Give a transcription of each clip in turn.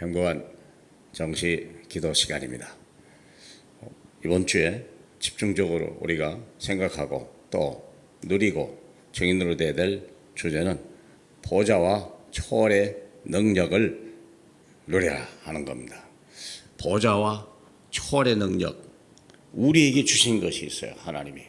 행복한 정시 기도 시간입니다. 이번 주에 집중적으로 우리가 생각하고 또 누리고 증인으로 되어야 될 주제는 보좌와 초월의 능력을 누려라 하는 겁니다. 보좌와 초월의 능력, 우리에게 주신 것이 있어요. 하나님이.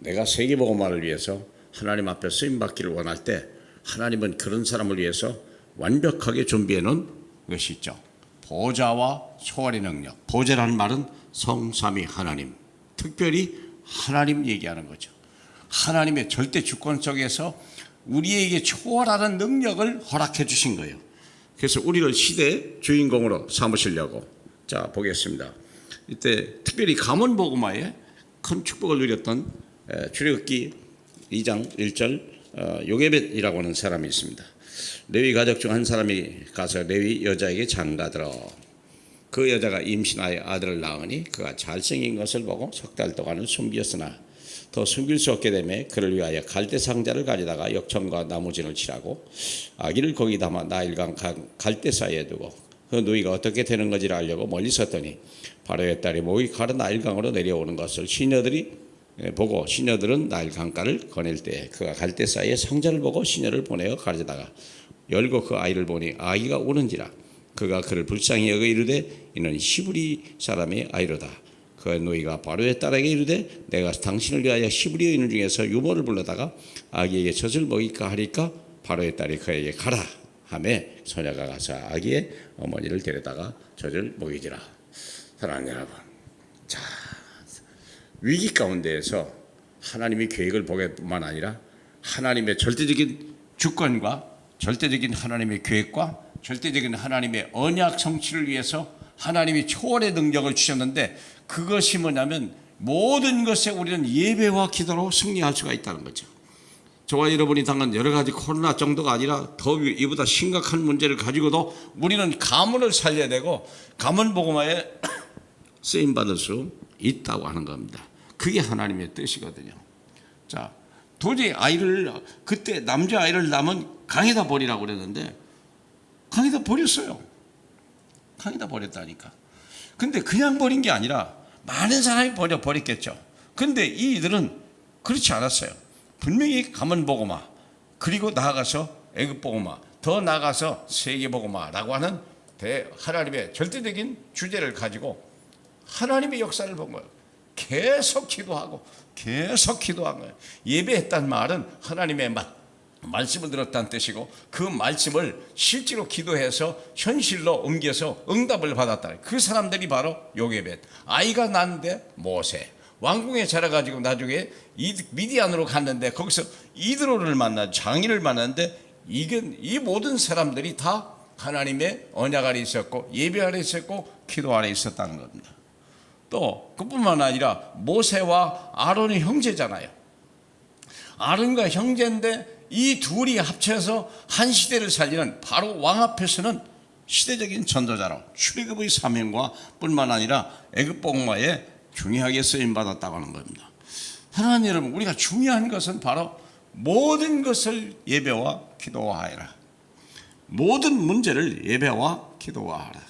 내가 세계복음화를 위해서 하나님 앞에 쓰임받기를 원할 때 하나님은 그런 사람을 위해서 완벽하게 준비해 놓은 것이 있죠. 보좌와 초월의 능력. 보좌라는 말은 성삼위 하나님, 특별히 하나님 얘기하는 거죠. 하나님의 절대 주권 속에서 우리에게 초월하는 능력을 허락해 주신 거예요. 그래서 우리를 시대의 주인공으로 삼으시려고. 자, 보겠습니다. 이때 특별히 가문복음화에 큰 축복을 누렸던 출애굽기 2장 1절 요게벳이라고 하는 사람이 있습니다. 레위 가족 중 한 사람이 가서 레위 여자에게 장가들어 그 여자가 임신하여 아들을 낳으니 그가 잘생긴 것을 보고 석 달 동안은 숨겼으나 더 숨길 수 없게 되매 그를 위하여 갈대 상자를 가져다가 역청과 나무진을 칠하고 아기를 거기 담아 나일강 갈대 사이에 두고 그 누이가 어떻게 되는 건지를 알려고 멀리 섰더니 바로의 딸이 목이 가른 나일강으로 내려오는 것을 시녀들이 보고 시녀들은 나일강가를 거낼 때 그가 갈대 사이에 상자를 보고 시녀를 보내어 가져다가 열고 그 아이를 보니 아기가 우는지라 그가 그를 불쌍히 여겨 이르되 이는 히브리 사람의 아이로다. 그 누이가 바로의 딸에게 이르되 내가 당신을 위하여 히브리 여인 중에서 유모를 불러다가 아기에게 젖을 먹일까 하리까 바로의 딸이 그에게 가라 하매 소녀가 가서 아기의 어머니를 데려다가 젖을 먹이지라. 사랑하는 여러분, 자, 위기 가운데에서 하나님의 계획을 보게 뿐만 아니라 하나님의 절대적인 주권과 절대적인 하나님의 계획과 절대적인 하나님의 언약 성취를 위해서 하나님이 초월의 능력을 주셨는데 그것이 뭐냐면 모든 것에 우리는 예배와 기도로 승리할 수가 있다는 거죠. 저와 여러분이 당한 여러 가지 코로나 정도가 아니라 더 이보다 심각한 문제를 가지고도 우리는 가문을 살려야 되고 가문 복음화에 쓰임 받을 수 있다고 하는 겁니다. 그게 하나님의 뜻이거든요. 자, 도저히 아이를 그때 남자 아이를 낳으면 강에다 버리라고 그랬는데 강에다 버렸어요. 강에다 버렸다니까. 근데 그냥 버린 게 아니라 많은 사람이 버렸겠죠. 근데 이들은 그렇지 않았어요. 분명히 가문 복음화 그리고 나아가서 애굽 복음화 더 나아가서 세계 복음화라고 하는 하나님의 절대적인 주제를 가지고 하나님의 역사를 본 거예요. 계속 기도하고 계속 기도한 거예요. 예배했다는 말은 하나님의 말씀을 들었다는 뜻이고 그 말씀을 실제로 기도해서 현실로 옮겨서 응답을 받았다. 그 사람들이 바로 요게벳. 아이가 낳는데 모세. 왕궁에 자라가지고 나중에 미디안으로 갔는데 거기서 이드로를 만나 장인을 만났는데 이 모든 사람들이 다 하나님의 언약 아래 있었고 예배 아래 있었고 기도 아래 있었다는 겁니다. 또 그뿐만 아니라 모세와 아론의 형제잖아요. 아론과 형제인데 이 둘이 합쳐서 한 시대를 살리는 바로 왕 앞에서는 시대적인 전도자로 출애굽의 사명과 뿐만 아니라 애굽 복음화에 중요하게 쓰임받았다고 하는 겁니다. 사랑하는 여러분, 우리가 중요한 것은 바로 모든 것을 예배와 기도화하라. 모든 문제를 예배와 기도화하라.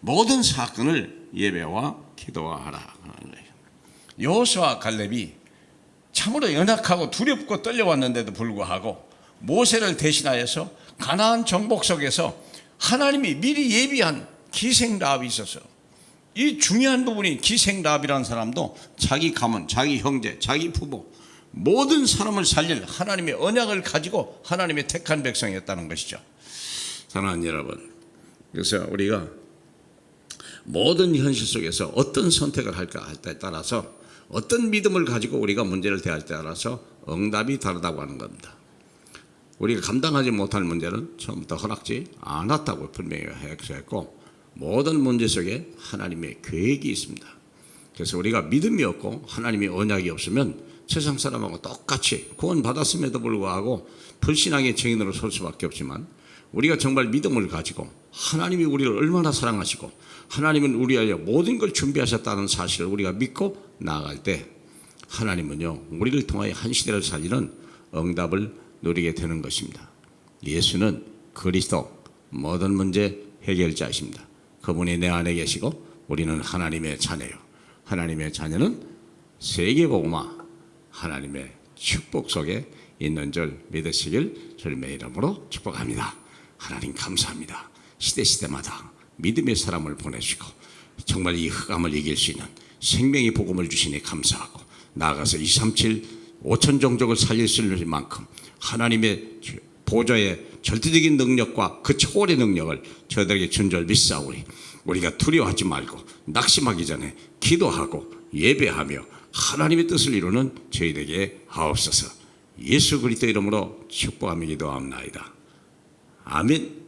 모든 사건을 예배와 기도화하라. 여호수아와 갈렙이 참으로 연약하고 두렵고 떨려왔는데도 불구하고 모세를 대신하여서 가나안 정복 속에서 하나님이 미리 예비한 기생 라합이 있었어요. 이 중요한 부분이 기생 라합이라는 사람도 자기 가문, 자기 형제, 자기 부모 모든 사람을 살릴 하나님의 언약을 가지고 하나님의 택한 백성이었다는 것이죠. 사랑하는 여러분, 그래서 우리가 모든 현실 속에서 어떤 선택을 할까 할 때에 따라서 어떤 믿음을 가지고 우리가 문제를 대할 때에 따라서 응답이 다르다고 하는 겁니다. 우리가 감당하지 못할 문제는 처음부터 허락지 않았다고 분명히 했고 모든 문제 속에 하나님의 계획이 있습니다. 그래서 우리가 믿음이 없고 하나님의 언약이 없으면 세상 사람하고 똑같이 구원받았음에도 불구하고 불신앙의 증인으로 설 수밖에 없지만 우리가 정말 믿음을 가지고 하나님이 우리를 얼마나 사랑하시고 하나님은 우리 위하여 모든 걸 준비하셨다는 사실을 우리가 믿고 나아갈 때 하나님은요 우리를 통하여 한 시대를 살리는 응답을 누리게 되는 것입니다. 예수는 그리스도 모든 문제 해결자이십니다. 그분이 내 안에 계시고 우리는 하나님의 자녀요. 하나님의 자녀는 세계복음화 하나님의 축복 속에 있는 줄 믿으시길 주님의 이름으로 축복합니다. 하나님 감사합니다. 시대마다 믿음의 사람을 보내시고 정말 이 흑암을 이길 수 있는 생명의 복음을 주시니 감사하고, 나아가서 237 5천 종족을 살릴 수 있는 만큼 하나님의 보좌의 절대적인 능력과 그 초월의 능력을 저희들에게 준 줄 믿사오니 우리가 두려워하지 말고 낙심하기 전에 기도하고 예배하며 하나님의 뜻을 이루는 저희들에게 하옵소서. 예수 그리스도 이름으로 축복하며 기도합나이다. 아멘.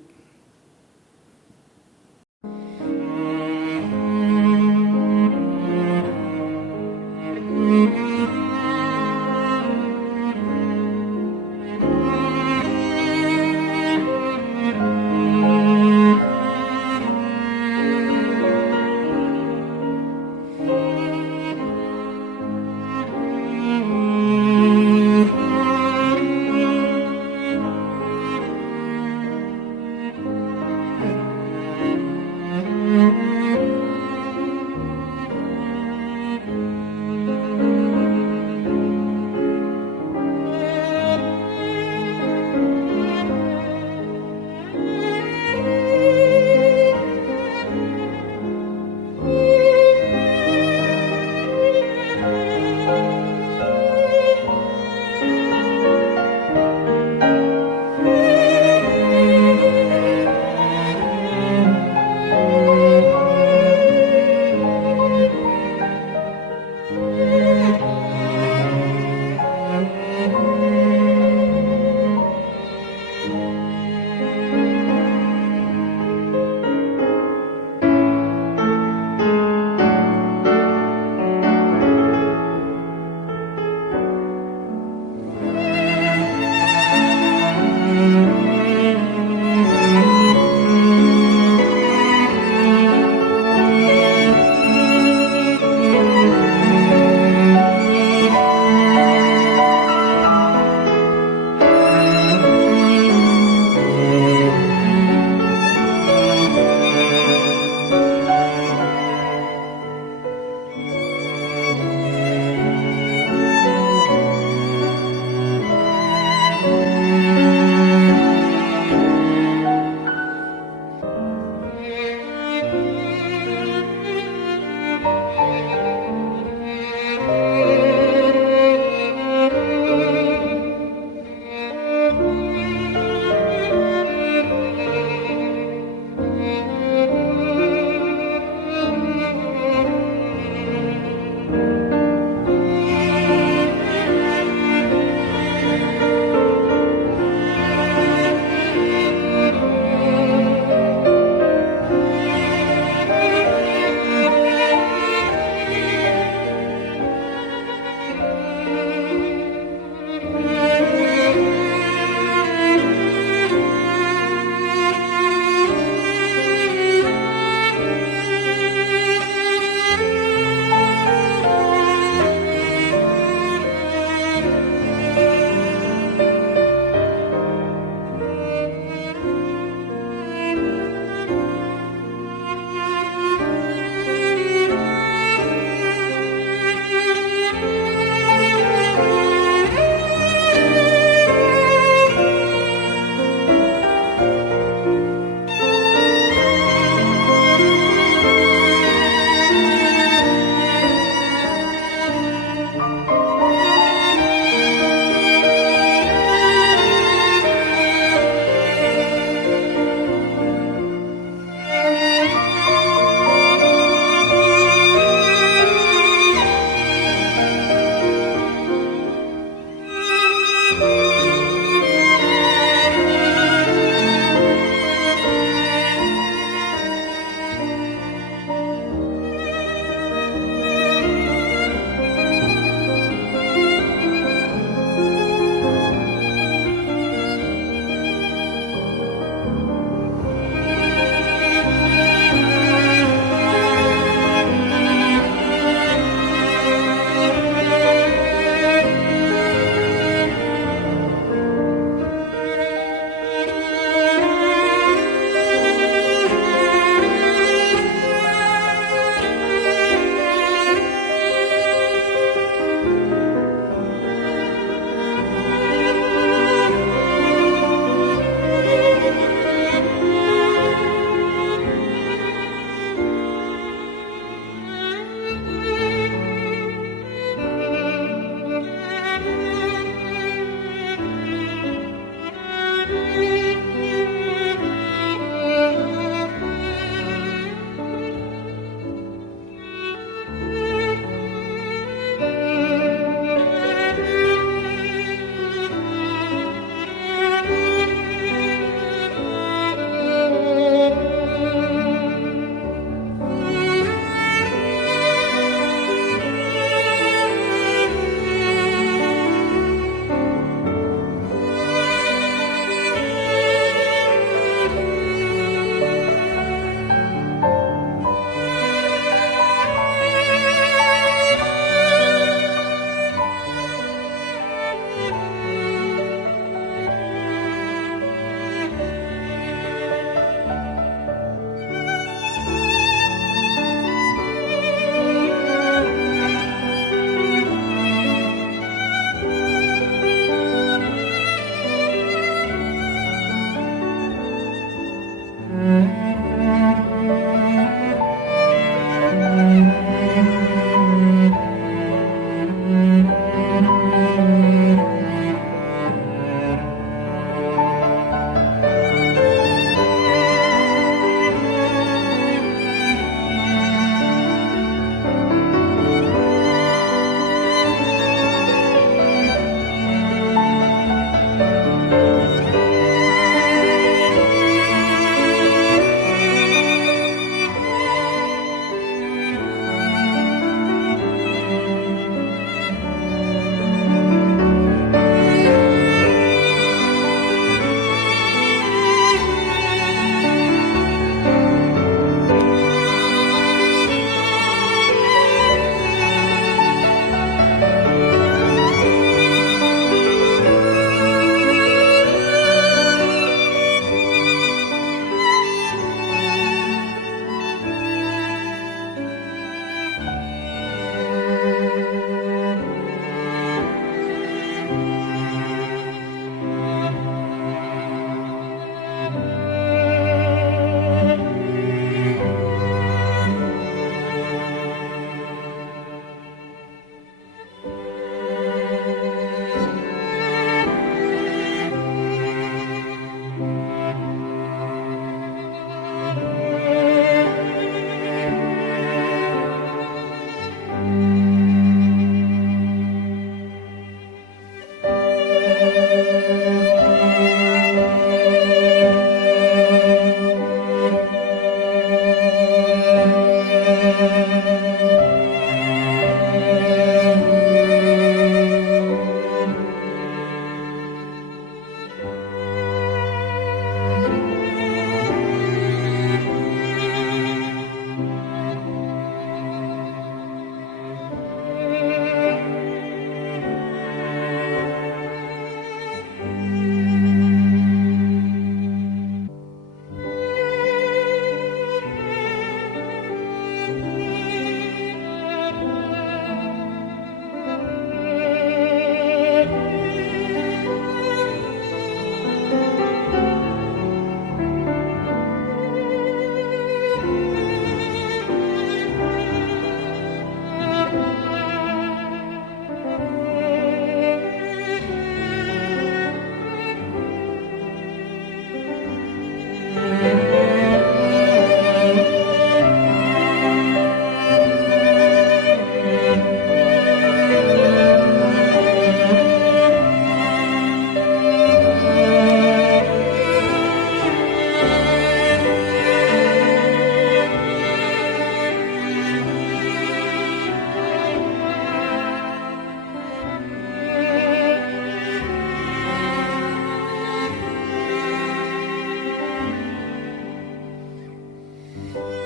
네.